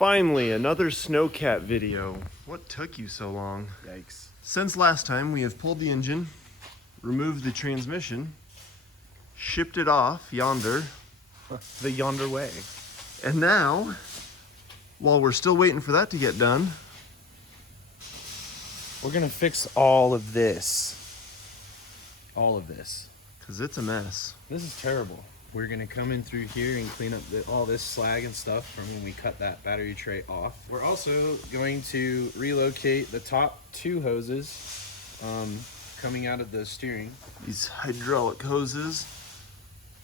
Finally, another Snowcat video. What took you so long? Yikes. Since last time, we have pulled the engine, removed the transmission, shipped it off yonder. The yonder way. And now, while we're still waiting for that to get done, we're gonna fix all of this. All of this. because it's a mess. This is terrible. We're gonna come in through here and clean up all this slag and stuff from when we cut that battery tray off. We're also going to relocate the top two hoses coming out of the steering. These hydraulic hoses.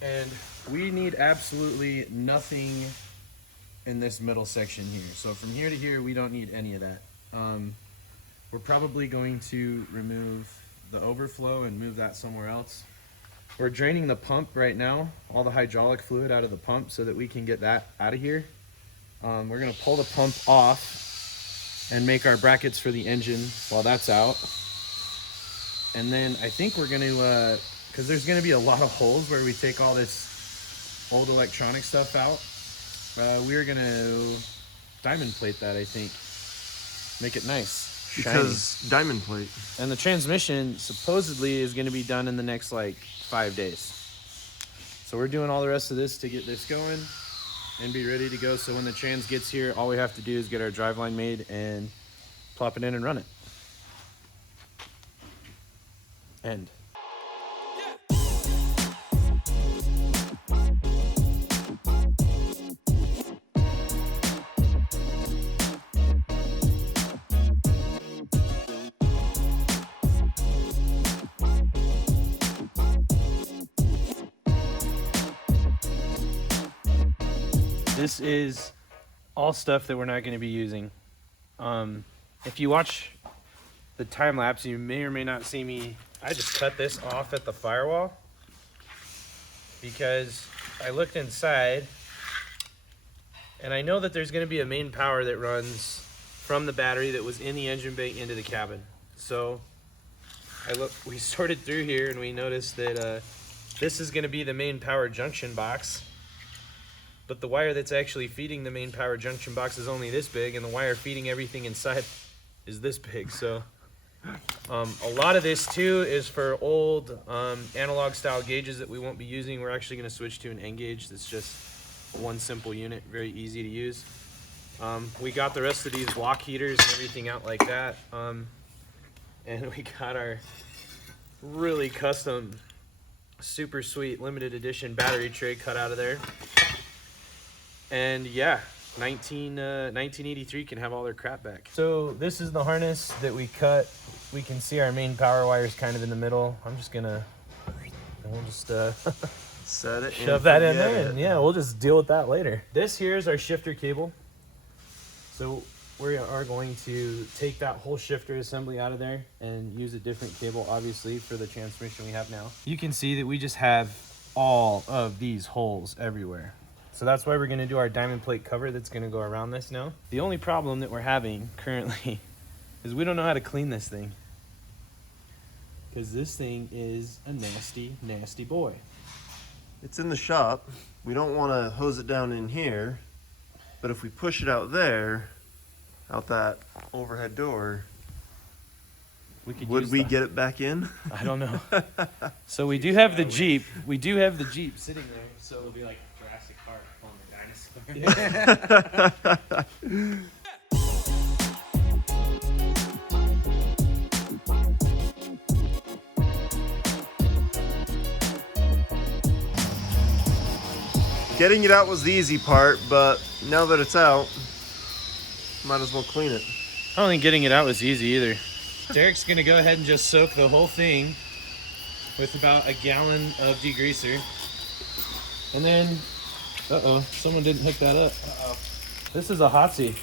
And we need absolutely nothing in this middle section here. So from here to here, we don't need any of that. We're probably going to remove the overflow and move that somewhere else. We're draining the pump right now, all the hydraulic fluid out of the pump so that we can get that out of here. We're gonna pull the pump off and make our brackets for the engine while that's out. And then I think we're gonna, because there's gonna be a lot of holes where we take all this old electronic stuff out. We're gonna diamond plate that, I think. Make it nice, shiny. Because diamond plate. And the transmission supposedly is gonna be done in the next like 5 days. So we're doing all the rest of this to get this going and be ready to go. So when the trans gets here, all we have to do is get our driveline made and plop it in and run it. End. This is all stuff that we're not going to be using. If you watch the time lapse, you may or may not see me. I just cut this off at the firewall because I looked inside and I know that there's going to be a main power that runs from the battery that was in the engine bay into the cabin. So we sorted through here and we noticed that this is going to be the main power junction box. But the wire that's actually feeding the main power junction box is only this big, and the wire feeding everything inside is this big. So a lot of this too is for old analog style gauges that we won't be using. We're actually going to switch to an N gauge that's just one simple unit, very easy to use. We got the rest of these block heaters and everything out like that. And we got our really custom, super sweet limited edition battery tray cut out of there. And yeah, 1983 can have all their crap back. So this is the harness that we cut. We can see our main power wires kind of in the middle. I'm just gonna, we'll just set it, shove that in there, and yeah, we'll just deal with that later. This here is our shifter cable. So we are going to take that whole shifter assembly out of there and use a different cable, obviously, for the transmission we have now. You can see that we just have all of these holes everywhere. So that's why we're going to do our diamond plate cover that's going to go around this now. The only problem that we're having currently is we don't know how to clean this thing. Because this thing is a nasty, nasty boy. It's in the shop. We don't want to hose it down in here, but if we push it out there, out that overhead door, would we get it back in? I don't know. So we do have the Jeep. We do have the Jeep sitting there. So It'll be like Jurassic Park pulling the dinosaur. Getting it out was the easy part, but now that it's out, might as well clean it. I don't think getting it out was easy either. Derek's gonna go ahead and just soak the whole thing with about a gallon of degreaser. And then, uh-oh, someone didn't hook that up. Uh-oh. This is a Hotsie.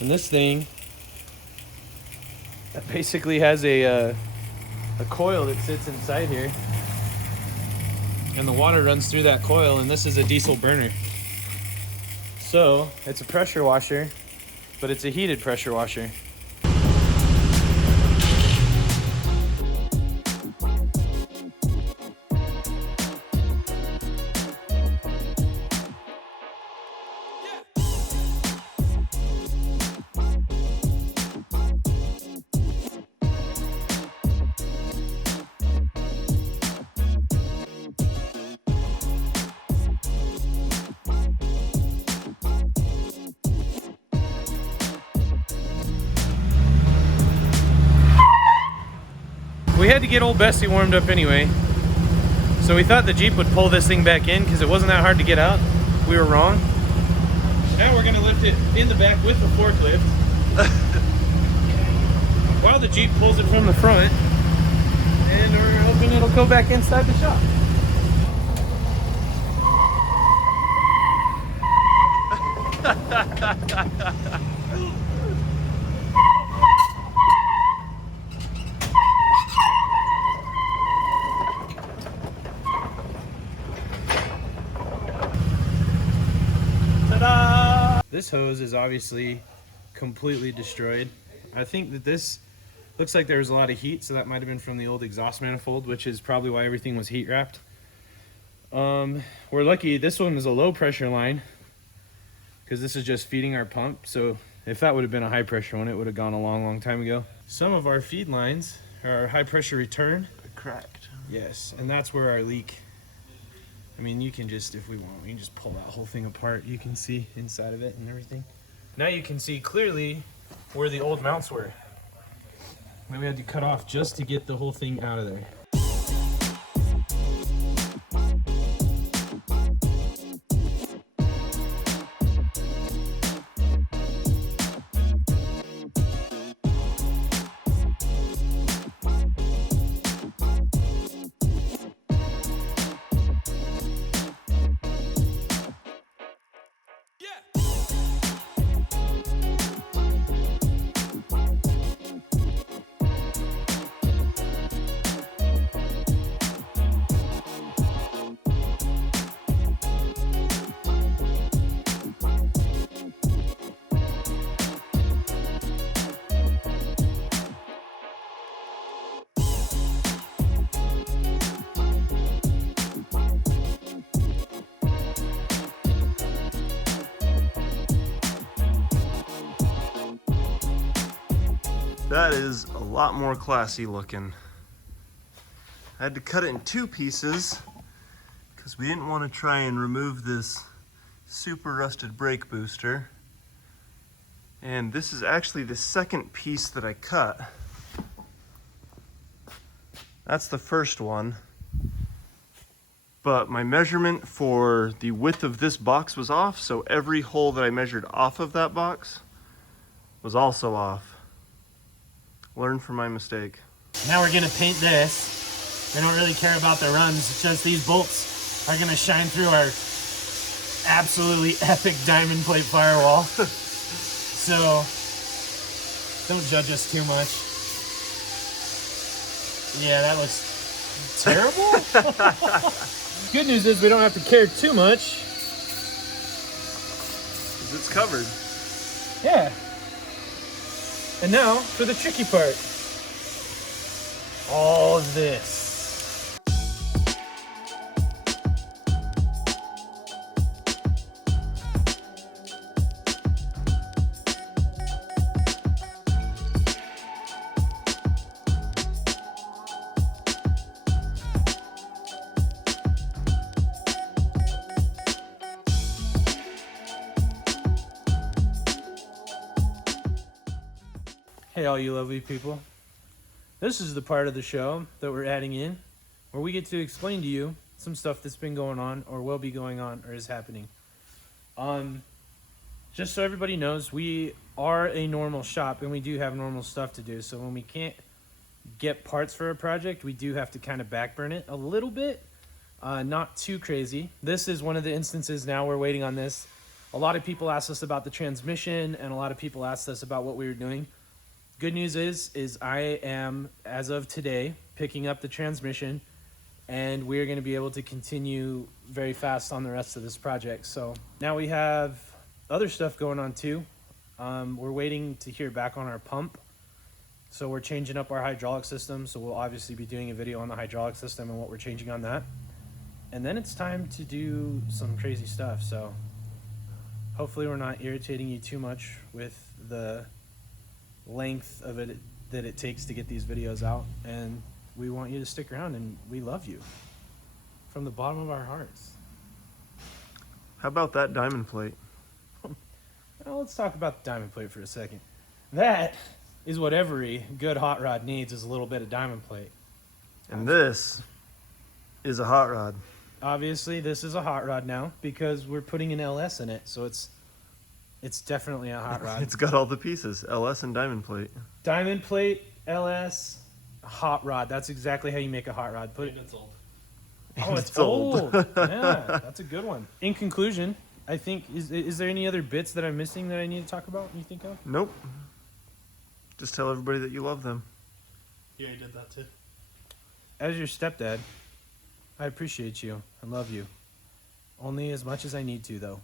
And this thing, that basically has a coil that sits inside here. And the water runs through that coil, and this is a diesel burner. So, it's a pressure washer, but it's a heated pressure washer. We had to get old Bessie warmed up anyway. So we thought the Jeep would pull this thing back in because it wasn't that hard to get out. We were wrong. Now we're gonna lift it in the back with the forklift. While the Jeep pulls it from the front. And we're hoping it'll go back inside the shop. Ta-da! This hose is obviously completely destroyed. I think that this looks like there was a lot of heat, so that might have been from the old exhaust manifold, which is probably why everything was heat wrapped. We're lucky this one is a low pressure line because this is just feeding our pump. So if that would have been a high pressure one, it would have gone a long time ago. Some of our feed lines are high pressure return. Cracked. Yes, and that's where our leak. I mean, you can just, if we want, we can just pull that whole thing apart. You can see inside of it and everything. Now you can see clearly where the old mounts were. That we had to cut off just to get the whole thing out of there. That is a lot more classy looking. I had to cut it in two pieces because we didn't want to try and remove this super rusted brake booster. And this is actually the second piece that I cut. That's the first one. But my measurement for the width of this box was off, so every hole that I measured off of that box was also off. Learn from my mistake. Now we're gonna paint this. We don't really care about the runs, it's just these bolts are gonna shine through our absolutely epic diamond plate firewall. So, don't judge us too much. Yeah, that looks terrible. Good news is we don't have to care too much. 'Cause it's covered. Yeah. And now for the tricky part. All of this. Hey all you lovely people. This is the part of the show that we're adding in where we get to explain to you some stuff that's been going on or will be going on or is happening. Just so everybody knows, we are a normal shop and we do have normal stuff to do. So when we can't get parts for a project, we do have to kind of backburn it a little bit. Not too crazy. This is one of the instances now we're waiting on this. A lot of people asked us about the transmission and a lot of people asked us about what we were doing. Good news is I am, as of today, picking up the transmission and we're going to be able to continue very fast on the rest of this project. So now we have other stuff going on too. We're waiting to hear back on our pump. So we're changing up our hydraulic system. So we'll obviously be doing a video on the hydraulic system and what we're changing on that. And then it's time to do some crazy stuff. So hopefully we're not irritating you too much with the length of it that it takes to get these videos out, and we want you to stick around and we love you from the bottom of our hearts. How about that diamond plate? Well, let's talk about the diamond plate for a second. That is what every good hot rod needs, is a little bit of diamond plate. And this is a hot rod. Obviously, this is a hot rod now because we're putting an LS in it, so it's definitely a hot rod. It's got all the pieces, LS and diamond plate. Diamond plate, LS, hot rod. That's exactly how you make a hot rod. Put it. It's old. Oh, it's old. Yeah, that's a good one. In conclusion, I think is there any other bits that I'm missing that I need to talk about? You think of? Nope. Just tell everybody that you love them. Yeah, I did that too. As your stepdad, I appreciate you. I love you. Only as much as I need to, though.